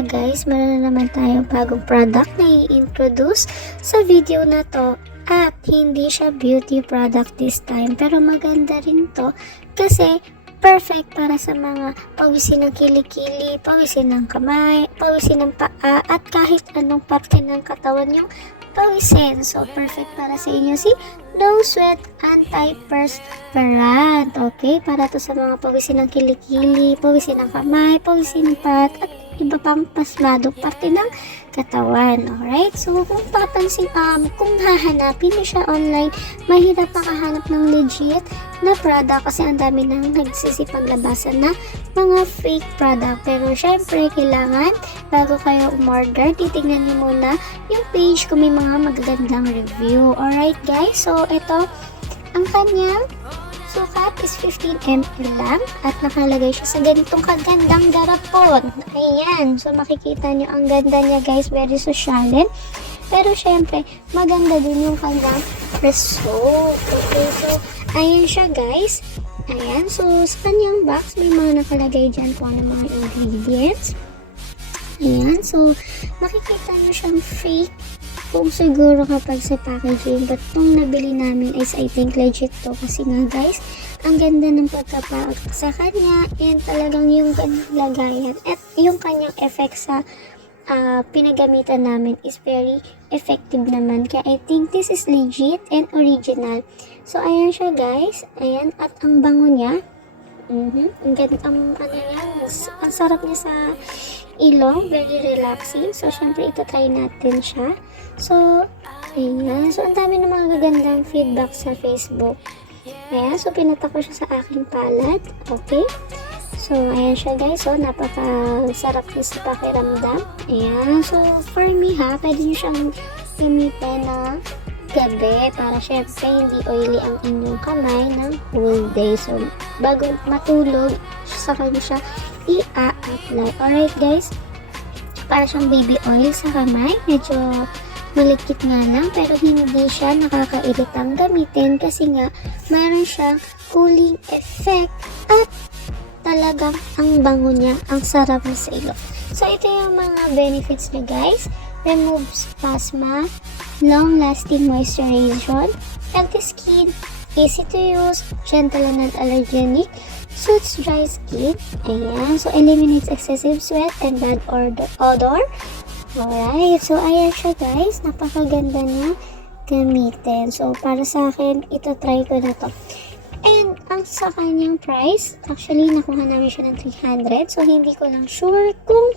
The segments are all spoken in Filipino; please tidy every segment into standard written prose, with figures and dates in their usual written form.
nga guys, meron na naman tayong bagong product na i-introduce sa video na to. At hindi siya beauty product this time, pero maganda rin to kasi perfect para sa mga pawisin ng kilikili, pawisin ng kamay, pawisin ng paa, at kahit anong parte ng katawan yung pawisin. So, perfect para sa inyo si No Sweat Anti-Perspirant. Okay? Para to sa mga pawisin ng kilikili, pawisin ng kamay, pawisin ng paa, at iba pang pasmadong parte ng katawan. Alright? So, kung kung hahanapin nyo siya online, mahirap makahanap ng legit na product kasi ang dami nang nagsisipaglabasan na mga fake product. Pero, syempre, kailangan bago kayo umorder, titignan nyo muna yung page kung may mga magagandang review. Alright, guys? So, ito, ang kanyang sukat is 15 ml lang at nakalagay siya sa ganitong kagandang garapon. Ayan. So, makikita nyo ang ganda niya, guys. Very sosyalin. Pero, syempre, maganda din yung kanyang result. Okay. So, ayan siya, guys. Ayan. So, sa kanyang box, may mga nakalagay dyan kung ano mga ingredients. Ayan. So, makikita nyo siyang fake kung siguro kapag sa packaging, but itong nabili namin is I think legit to kasi nga guys, ang ganda ng pagkapaak sa kanya and talagang yung lagayan at yung kanyang effect sa pinagamitan namin is very effective naman, kaya I think this is legit and original. So ayan siya guys, ayan, at ang bango niya, ang ganda, ano yan, ang sarap niya sa ilong, very relaxing. So, syempre, ito-try natin siya. So, ayan. So, ang dami ng mga gagandang feedback sa Facebook. Ayan. So, pinatak ko siya sa aking palad. Okay. So, ayan siya guys. So, napaka-sarap niya sa pakiramdam. Ayan. So, for me pwede nyo siyang gamitin na gabi para syempre hindi oily ang inyong kamay ng whole day. So, bago matulog, saka nyo siya i-apply. Alright guys, para siyang baby oil sa kamay. Medyo malikit nga lang, pero hindi siya nakakairitang gamitin kasi nga mayroon siyang cooling effect at talagang ang bango niya, ang sarap na sa ilong. So ito yung mga benefits niya guys. Removes spasma, long-lasting moisturization, healthy skin, easy to use, gentle and non-allergenic, suits dry skin. Ayan. So, eliminates excessive sweat and bad odor. Alright. So, ayan siya guys. Napakaganda niya gamitin. So, para sa akin, ito try ko na to. And, ang sa kanyang price, actually, nakuha namin siya ng 300. So, hindi ko lang sure kung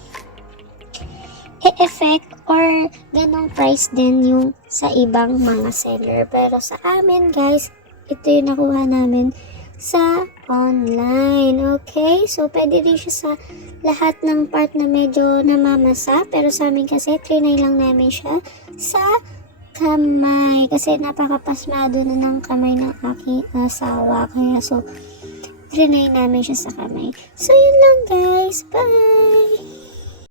e-effect or ganong price din yung sa ibang mga seller. Pero sa amin guys, ito yung nakuha namin sa online. Okay? So, pwede rin siya sa lahat ng part na medyo namamasa. Pero sa amin kasi, trinay lang namin siya sa kamay. Kasi napakapasmado na ng kamay ng aking asawa. Kaya so, trinay namin siya sa kamay. So, yun lang guys. Bye!